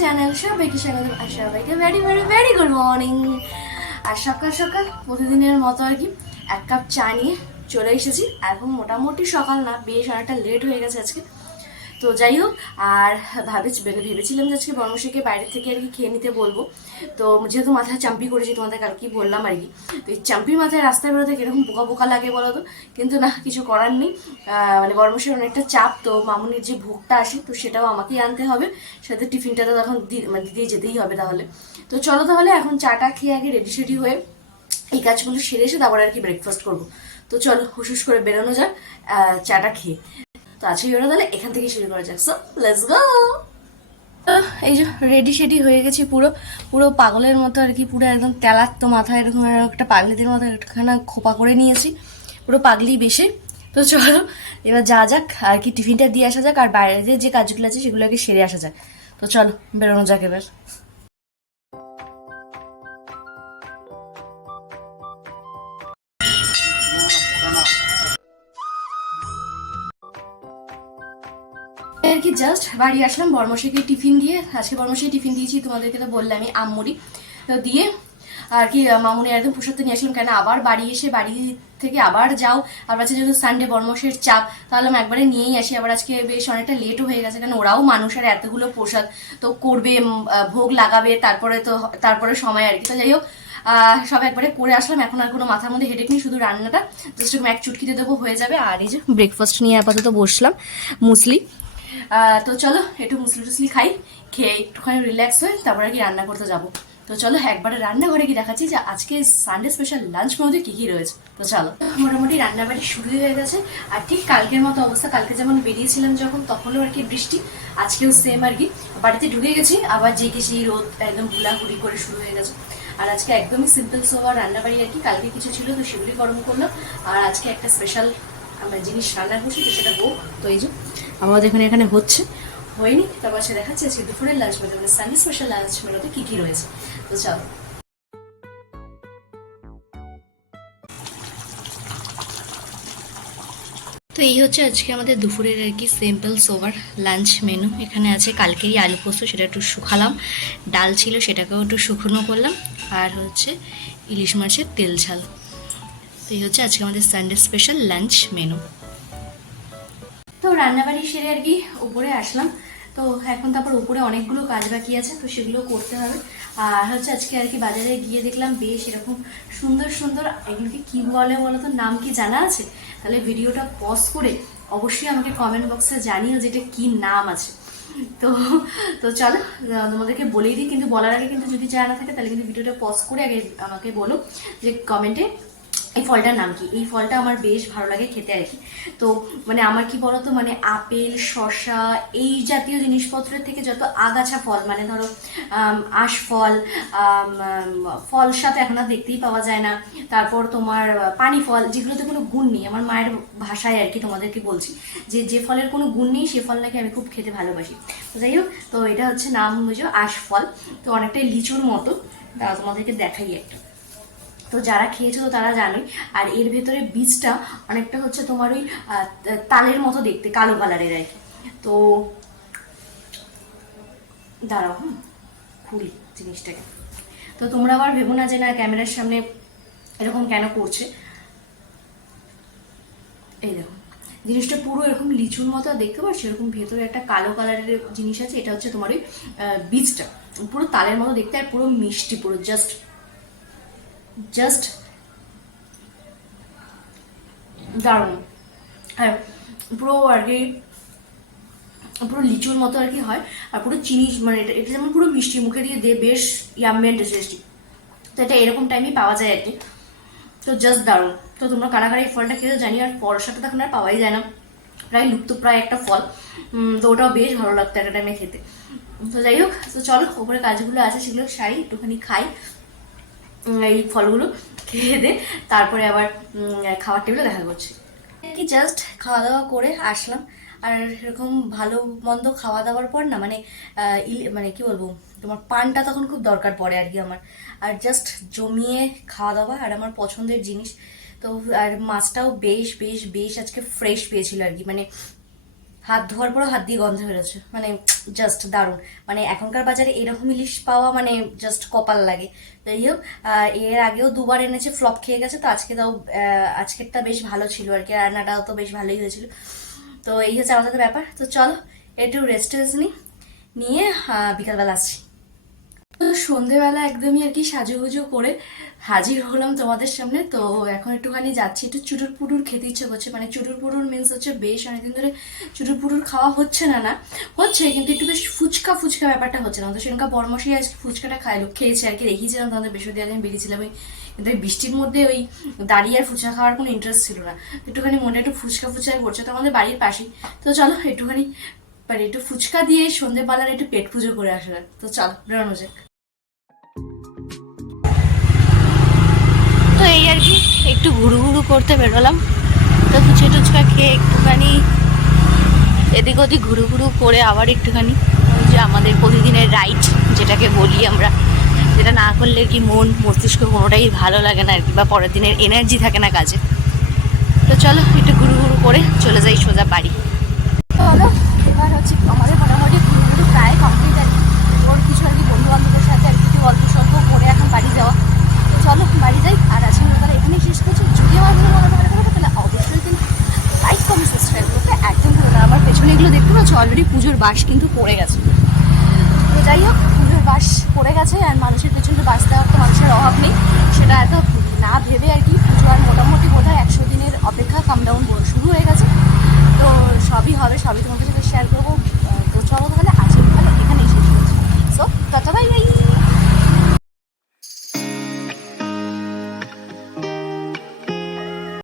Channel সবাইকে স্বাগত আর সবাইকে very very very good morning আর সকাল সকাল প্রতিদিনের মতো আর কি এক কাপ চা নিয়ে চলে এসেছি। এখন মোটামুটি সকাল না, বেশ অনেকটা লেট হয়ে গেছে আজকে। তো যাই হোক, আর ভাবে ভেবেছিলাম যে আজকে বর্মশীকে বাইরে থেকে আর কি খেয়ে নিতে বলব। তো যেহেতু মাথায় চাম্পি করেছি, তোমাদের কালকে বললাম আর কি? তো এই চাম্পি মাথায় রাস্তায় বেরোতে কীরকম বোকা বোকা লাগে বলো তো? কিন্তু না, কিছু করার নেই। মানে বর্মশীর অনেকটা চাপ, তো মামুনির যে ভোগটা আসে, তো সেটাও আমাকেই আনতে হবে। সাথে টিফিনটা তো তখন দি- মানে দিয়ে যেতেই হবে তাহলে। তো চলো তাহলে, এখন চাটা খেয়ে আগে রেডি সেডি হয়ে এই কাজগুলো সেরে এসে তারপরে আর কি ব্রেকফাস্ট করব। তো চলো হুসুস করে বেরোনো যাক চাটা খেয়ে। তো আজকে ওরা তাহলে এখান থেকে শুরু করা যাক। সো লেটস গো এই যে রেডি সেডি হয়ে গেছি পুরো। পুরো পাগলের মতো আর কি, পুরো একদম তেলার তো মাথায় এরকম একটা পাগলিদের মতো একটুখানা খোপা করে নিয়েছি। পুরো পাগলি বেশি। তো চলো, এবার যা যাক, আর কি টিফিনটা দিয়ে আসা যাক, আর বাইরে যে যে কাজগুলো আছে সেগুলোকে সেরে আসা যাক। তো চলো, বেরোনো যাক এবার। আর কি জাস্ট বাড়ি আসলাম বর্মশাইকে টিফিন দিয়ে। আজকে বর্মশাই টিফিন দিয়েছি, তোমাদেরকে তো বললামই আম্মুরি তো দিয়ে আর কি মামুনি একদম পুষাতে নিয়ে আসলাম, কেন আবার বাড়ি এসে, বাড়ি থেকে আবার যাও। আবার আজকে যেহেতু সানডে বর্মশের চাপ, তাহলে আমি একবারে নিয়েই আসি। আবার আজকে বেশ অনেকটা লেটও হয়ে গেছে কারণ ওরাও মানুষের এতগুলো প্রসাদ তো করবে ভোগ লাগাবে, তারপরে তো তারপরে সময় আর কি। তো যাই হোক সব একবারে করে আসলাম। এখন আর কোনো মাথার মধ্যে হেডেক নেই, শুধু রান্নাটা। জাস্ট এক চুটকিতে দেবো, হয়ে যাবে। আর এই যে ব্রেকফাস্ট নিয়ে আপাতত বসলাম, মুসলি। তো চলো, একটু মুসলি টুসলি খাই, খেয়ে একটুখানি রিল্যাক্স হয়ে তারপরে কি রান্না করতে যাব। তো চলো, একবারে রান্নাঘরে কি দেখাচ্ছি যে আজকে সানডে স্পেশাল লাঞ্চ মধ্যে কি কি রয়েছে। তো চলো, মোটামুটি রান্নাবাড়ি শুরু হয়ে গেছে, আর ঠিক কালকের মতো অবস্থা, কালকে যেমন বেরিয়েছিলাম যখন, তখনও আর কি বৃষ্টি, আজকেও সেম আর কি। বাড়িতে ঢুকে গেছি, আবার জেগে সেই রোদ একদম হুড়াহুড়ি করে শুরু হয়ে গেছে। আর আজকে একদমই সিম্পল সোভার রান্নাবাড়ি আর কি, কালকে কিছু ছিল তো সেগুলি গরম করলাম। আর আজকে একটা স্পেশাল আমরা জিনিস রান্না করছি তো সেটা হোক তো এই যে। আমাদের এখানে এখানে হচ্ছে। হয়নি তারপর সে দেখাচ্ছে, আজকে দুপুরের লাঞ্চ মেনুতে মানে সানডে স্পেশাল লাঞ্চ মেনুতে কি কি রয়েছে। তো চলো। তো এই হচ্ছে আজকে আমাদের দুপুরের আর কি সিম্পল সোভার লাঞ্চ মেনু এখানে আছে কালকেরই আলু পোস্ত, সেটা একটু শুকালাম। ডাল ছিল, সেটাকেও একটু শুকনো করলাম। আর হচ্ছে ইলিশ মাছের তেল ঝাল। তো এই হচ্ছে আজকে আমাদের সানডে স্পেশাল লাঞ্চ মেনু রান্নাবাড়ি সেরে আর কি উপরে আসলাম। তো এখন তারপর উপরে অনেকগুলো কাজ বাকি আছে, তো সেগুলো করতে হবে। আর হচ্ছে আজকে আর কি বাজারে গিয়ে দেখলাম, বেশ এরকম সুন্দর সুন্দর, এগুলোকে কি বলে বলো তো, নাম কি জানা আছে? তাহলে ভিডিওটা পজ করে অবশ্যই আমাকে কমেন্ট বক্সে জানিও যে এটা কি নাম আছে। তো তো চলো, তোমাদেরকে বলেই দিই, কিন্তু বলার আগে কিন্তু যদি জানা থাকে, তাহলে কিন্তু ভিডিওটা পজ করে আগে আমাকে বলো যে কমেন্টে এই ফলটার নাম কি? এই ফলটা আমার বেশ ভালো লাগে খেতে আর কি। তো মানে আমার কি বলতো মানে আপেল শসা এই জাতীয় জিনিসপত্রের থেকে যত আগাছা ফল মানে ধরো আম, আম, ফল সাথে এখন আর দেখতেই পাওয়া যায় না। তারপর তোমার পানি ফল যেগুলোতে কোনো গুণ নেই। আমার মায়ের ভাষায় আর কি তোমাদেরকে বলছি যে যে ফলের কোনো গুণ নেই সে ফল নাকি আমি খুব খেতে ভালোবাসি। তো যাই হোক তো এটা হচ্ছে নাম বুঝো আশফল। তো অনেকটাই লিচুর মতো। তা তোমাদেরকে দেখাই একটা। তো যারা খেয়েছো তো তারা জানোই। আর এর ভেতরে বীজটা অনেকটা হচ্ছে তোমার ওই তালের মতো দেখতে, কালো কালারের আর কি। তো দাঁড়াও, হুম, খুলি জিনিসটাকে। তো তোমরা আবার ভেবো না যে না, ক্যামেরার সামনে এরকম কেন করছে? এই দেখো, জিনিসটা পুরো এরকম লিচুর মতো দেখতে পাচ্ছ? এরকম ভেতরে একটা কালো কালারের জিনিস আছে, এটা হচ্ছে তোমার ওই বীজটা। পুরো তালের মতো দেখতে, আর পুরো মিষ্টি, পুরো জাস্ট জাস্ট দারুণ। আর পুরো আর কি, পুরো লিচুর মতো আর কি হয়, আর পুরো চিনি মানে এটা এটা যেমন পুরো মিষ্টি মুখে দিয়ে দে, বেশ ইয়াম্মি অ্যান্ড টেস্টি তো এটা এরকম টাইমে পাওয়া যায় আর কি। তো জাস্ট দারুণ। তো তোমরা কারা কারা এই ফলটা খেতে জানি, আর পরশাটা তো এখন আর পাওয়াই যায় না। প্রায় লুপ্ত, প্রায় একটা ফল। তো ওটাও বেশ ভালো লাগতো একটা টাইমে খেতে। তো যাই হোক, তো চলো, ওপরে কাজগুলো আছে সেগুলো সারি, একটুখানি খাই। এই ফলগুলো খেয়ে দে। তারপরে আবার খাওয়ার টেবিলে দেখা করছি। কি জাস্ট খাওয়া দাওয়া করে আসলাম। আর এরকম ভালো মন্দ খাওয়া দাওয়ার পর না মানে মানে কি বলব, তোমার পানটা তখন খুব দরকার পড়ে আর কি আমার। আর জাস্ট জমিয়ে খাওয়া দাওয়া আর আমার পছন্দের জিনিস। তো আর মাছটাও বেশ বেশ বেশ আজকে ফ্রেশ পেয়েছিল আর কি। মানে হাত ধোয়ার পরও হাত দিয়ে গন্ধ বেরোচ্ছে। মানে জাস্ট দারুণ। মানে এখনকার বাজারে এরকম ইলিশ পাওয়া মানে জাস্ট কপাল লাগে। যাই হোক এর আগেও দুবার এনেছে ফ্লপ খেয়ে গেছে, তো আজকে তাও আজকেরটা বেশ ভালো ছিল আর কি রান্নাটাও তো বেশ ভালোই হয়েছিল। তো এই হচ্ছে আমাদের ব্যাপার। তো চলো, একটু রেস্ট নিই নিয়ে বিকালবেলা আসছি। সন্ধেবেলা একদমই আর কি সাজুগুজু করে হাজির হলাম তোমাদের সামনে। তো এখন একটুখানি যাচ্ছি, একটু চুটুর পুটুর খেতে ইচ্ছে করছে। মানে চুটুর পুটুর মিন্স হচ্ছে বেশ অনেকদিন ধরে চুটুর পুটুর খাওয়া হচ্ছে না না, হচ্ছে কিন্তু একটু বেশ ফুচকা ফুচকা ব্যাপারটা হচ্ছে না। তো সেখানকা বরমশাই আজকে ফুচকাটা খাইলো, খেয়েছে আর কি রেখেছিলাম তোমাদের বৃহস্পতি আমি বেরিয়েছিলাম ওই কিন্তু ওই বৃষ্টির মধ্যে ওই দাঁড়িয়ে আর ফুচকা খাওয়ার কোনো ইন্টারেস্ট ছিল না। একটুখানি মনে একটু ফুচকা ফুচকা করছে তো আমাদের বাড়ির পাশেই। তো চলো একটুখানি মানে একটু ফুচকা দিয়ে সন্ধেবেলার একটু পেট পুজো করে আসলাম তো চলো, বেরোনো যাক। এই আর কি, একটু ঘুরু ঘুরু করতে বেরোলাম। তো ফুচকা টুচকা খেয়ে একটুখানি এদিক ওদিক ঘুরু ঘুরু করে আবার একটুখানি ওই যে আমাদের প্রতিদিনের রাইট, যেটাকে বলি আমরা। যেটা না করলে কি মন, মস্তিষ্ক কোনোটাই ভালো লাগে না আর কি, বা পরের দিনের এনার্জি থাকে না কাজে। তো চলো একটু ঘুরু ঘুরু করে চলে যাই সোজা বাড়ি। চলো, এবার হচ্ছে আমাদের মোটামুটি ঘুরু ঘুরু প্রায় কমপ্লিট আর কি ওর কিছু আর কি বন্ধু বান্ধবের সাথে আর কি একটু গল্প সল্প করে এখন বাড়ি যাওয়া তো চলো বাড়ি যাই আর আজকে আমরা তাহলে এখানেই শেষ করছি যদি আমার ভালো মনে ভালো লাগে তাহলে অবশ্যই কিন্তু লাইক কমেন্ট সাবস্ক্রাইব করতে একদম ভুলো না আমার পেছনে এগুলো দেখতে পাচ্ছ অলরেডি পুজোর বাস কিন্তু পড়ে গেছে। তো যাই হোক, পুজোর বাস পড়ে গেছে আর মানুষের পেছনে বাস দেওয়ার তো মানুষের অভাব নেই। সেটা এত না ভেবে আর কি পুজো আর মোটামুটি বোধ হয় একশো দিনের অপেক্ষা কামডাউন শুরু হয়ে গেছে। তো সবই হবে, সবই তোমার করব